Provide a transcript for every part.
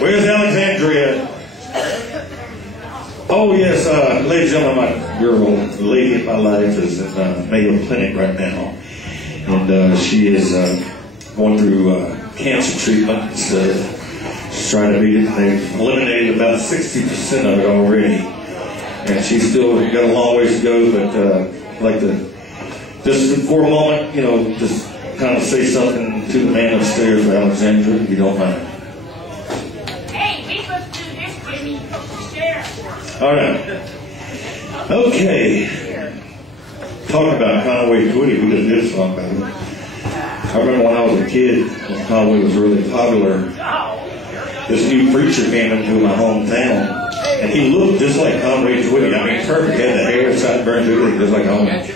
Where's Alexandra? Oh yes, ladies and gentlemen, my girl, the lady in my life is in Mayo Clinic right now. And she is going through cancer treatment. She's trying to beat it. They've eliminated about 60% of it already. And she's still got a long ways to go, but I'd like to, just for a moment, you know, just kind of say something to the man upstairs for Alexandra, if you don't mind. Hey, we supposed to do this, Jimmy. Upstairs. All right. Okay. Talking about Conway Twitty, we just did a song about it. I remember when I was a kid, when Conway was really popular, this new preacher came into my hometown, and he looked just like Conway Twitty. I mean, perfect. He had the hair, sideburns, everything just like Conway.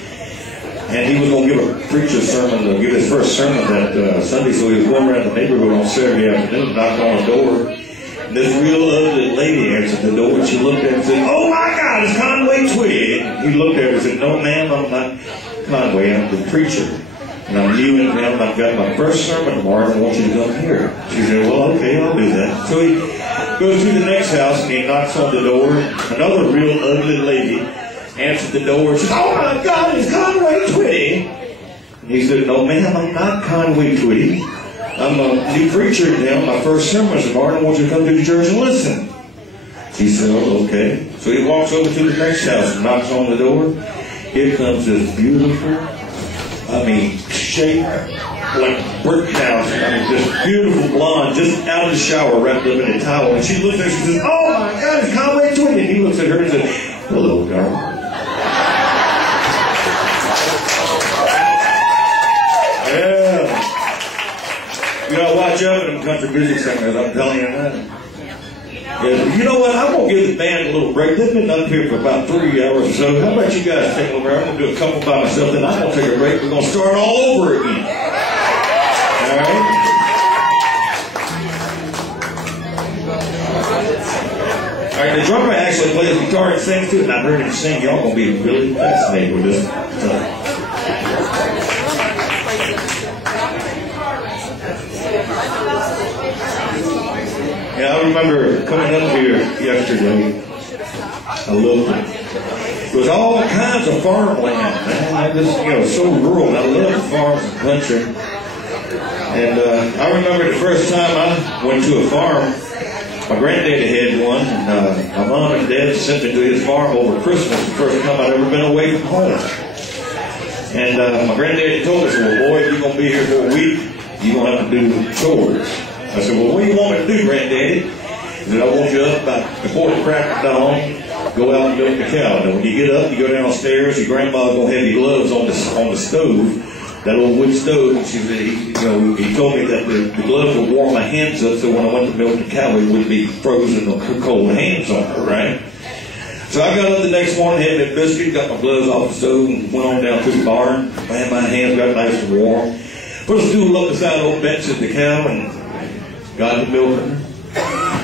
And he was going to give a preacher's sermon, to give his first sermon that Sunday, so he was going around the neighborhood on Saturday afternoon, knocked on the door. And this real ugly lady answered the door, and she looked at him and said, "Oh my God, it's Conway Twitty." And he looked at her and said, "No ma'am, I'm not Conway, I'm the preacher. And I'm new in town, I've got my first sermon tomorrow, and I want you to come here." She said, "Well, okay, I'll do that." So he goes to the next house, and he knocks on the door. Another real ugly lady answered the door and said, "Oh my God, it's Conway Twitty." And he said, "No ma'am, I'm not Conway Twitty. I'm a new preacher in town. My first sermon is tomorrow, and I want you to come to the church and listen." She said, "Oh, okay." So he walks over to the next house and knocks on the door. Here comes this beautiful, shaped like brick house. This beautiful blonde, just out of the shower, wrapped up in a towel. And she looks at her and she says, "Oh my God, it's Conway Twitty." And he looks at her and says, "Hello, darling." Yeah. You gotta watch out for them country music singers, I'm telling you that. Yeah, you know what? I'm going to give the band a little break. They've been up here for about 3 hours or so. How about you guys take over? I'm going to do a couple by myself, then I'm going to take a break. We're going to start all over again. All right? All right, the drummer actually plays guitar and sings too, and I've heard him sing. Y'all going to be really fascinated with this. Yeah, I remember coming up here yesterday. I loved it. There was all kinds of farmland, man. I just, so rural. I love farms and country. And I remember the first time I went to a farm, my granddaddy had one, and my mom and dad sent me to his farm over Christmas, the first time I'd ever been away from home. And my granddaddy told us, "Well, boy, if you're going to be here for a week, you're going to have to do chores." I said, "Well, what do you want me to do, Granddaddy?" He said, "I want you up about before the crack of dawn, go out and milk the cow. Now, when you get up, you go downstairs, your grandma's going to have your gloves on the stove, that old wood stove." And she said, he told me that the gloves would warm my hands up, so when I went to milk the cow, it wouldn't be frozen or cold hands on her, right? So I got up the next morning, had that biscuit, got my gloves off the stove, and went on down to the barn. Man, my hands got nice and warm. Put a stool up beside old bench at the cow, and got to milking her.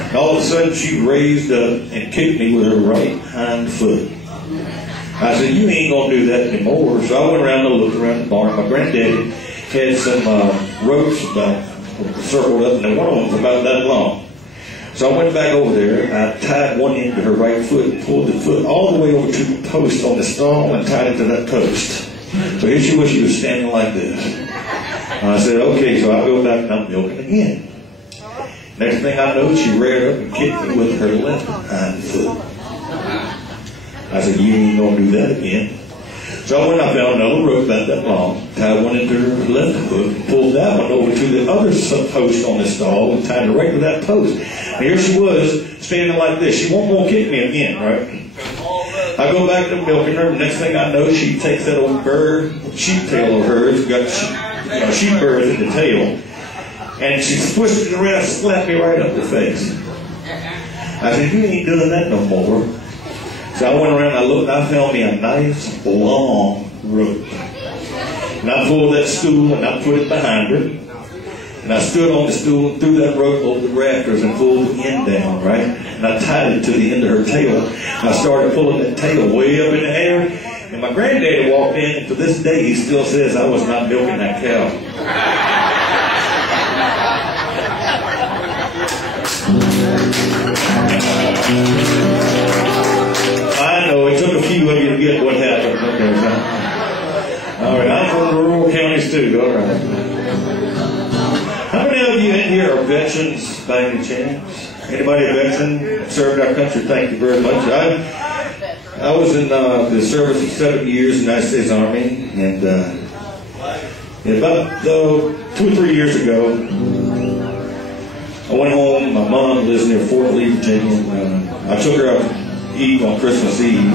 And all of a sudden, she raised up and kicked me with her right hind foot. I said, "You ain't going to do that anymore." So I went around and looked around the barn. My granddaddy had some ropes circled up, and one of them was about that long. So I went back over there, and I tied one end to her right foot, and pulled the foot all the way over to the post on the stall, and tied it to that post. So here she was standing like this. And I said, "Okay," so I go back and I'm milking again. Next thing I know, she reared up and kicked me with her left hind foot. I said, "You ain't going to do that again." So I went and I found another rope about that long, tied one into her left foot, and pulled that one over to the other post on the stall and tied it right to that post. And here she was, standing like this. She won't go kick me again, right? I go back to milking her. Next thing I know, she takes that old bird, sheep tail of hers, got sheep birds in the tail, and she twisted it around and slapped me right up the face. I said, "You ain't doing that no more." So I went around and I looked, and I found me a nice long rope. And I pulled that stool and I put it behind her. And I stood on the stool and threw that rope over the rafters and pulled the end down, right? And I tied it to the end of her tail. And I started pulling that tail way up in the air. And my granddaddy walked in, and to this day he still says I was not milking that cow. right. How many of you in here are veterans by any chance? Anybody a veteran? Served our country? Thank you very much. I was in the service for 7 years in the United States Army, and about 2 or 3 years ago, I went home. My mom lives near Fort Lee, Virginia. I took her out to eat on Christmas Eve,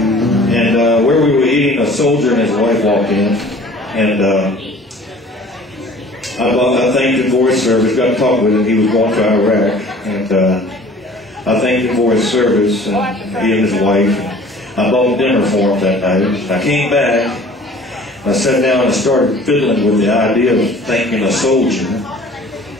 and where we were eating, a soldier and his wife walked in, and I thanked him for his service. Got to talk with him. He was going to Iraq, and I thanked him for his service, and he and his wife. I bought dinner for him that night. I came back, I sat down and started fiddling with the idea of thanking a soldier.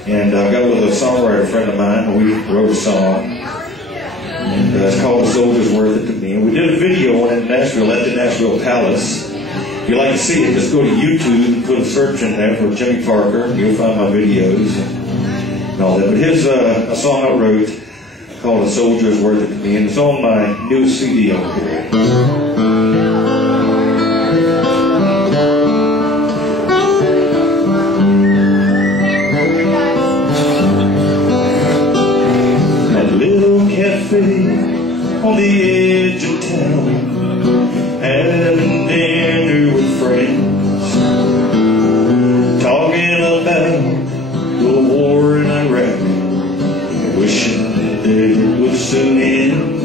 And I got with a songwriter friend of mine, and we wrote a song. And it's called "The Soldier's Worth It to Me." And we did a video on it in Nashville at the Nashville Palace. If you'd like to see it, just go to YouTube and put a search in there for Jimmy Parker, and you'll find my videos and all that. But here's a song I wrote called "The Soldier's Worth It to Me," and it's on my new CD over here. On the edge of town, having dinner with friends, talking about the war in Iraq, wishing that it would soon end.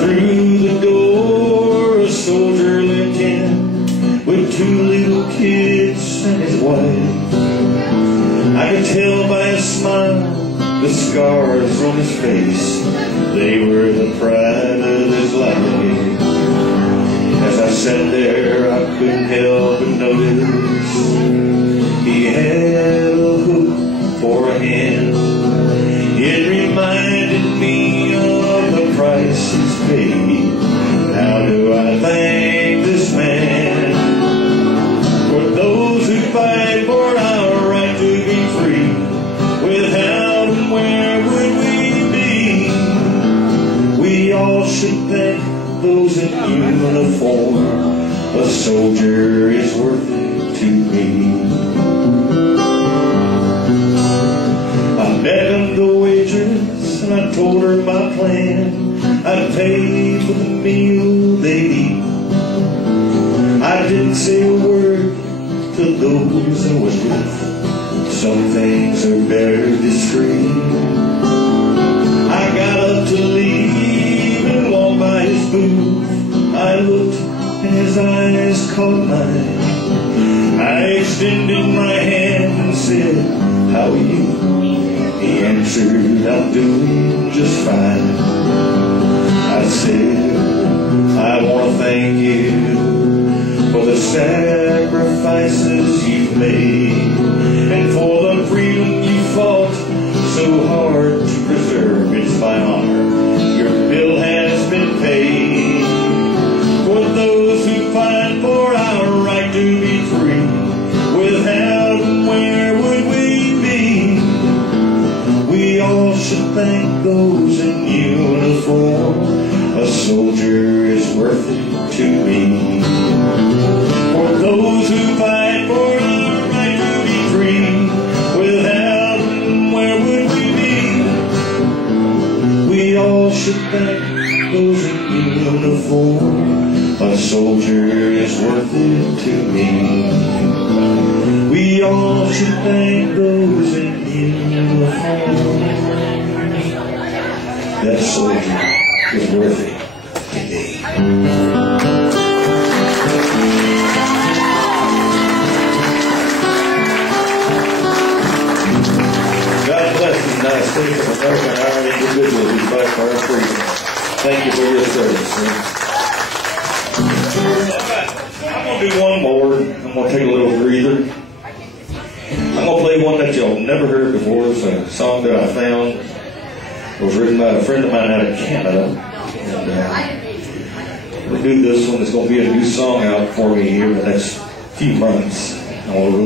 Through the door, a soldier looked in with 2 little kids and his wife. I could tell by his smile, the scars on his face, they were the pride of his life. As I sat there, I couldn't help but notice he had a hook for a hand. It reminded me of the price he's paid. How do I thank this man for those who fight for our right to be free? Without him, where would we be? We all should thank those in uniform. A soldier is worth it to me. I beckoned the waitress and I told her my plan. I'd pay for the meal they'd eat. I didn't say a word to those I was with. Some things are better discreet. I got up to leave and walk by his booth. I looked and his eyes caught mine. I extended my hand and said, "How are you?" He answered, "I'm doing just fine." I said, "I want to thank you for the sacrifices you've made, and for the freedom you fought so hard to preserve. It's my honor. Your bill has been paid. For those who fight for our right to be free, without them, where would we be? We all should thank those in uniform. A soldier is worth it to me. For those who fight for our right to be free, without them, where would we be? We all should thank those in uniform. A soldier is worth it to me. We all should thank those in uniform. That soldier is worth it to me. God bless the United States of America and our individuals who fight for our freedom. Thank you for your service. I'm going to do one more. I'm going to take a little breather. I'm going to play one that y'all never heard before. It's a song that I found. It was written by a friend of mine out of Canada. And we'll do this one. It's going to be a new song out for me here in the next few months. I want to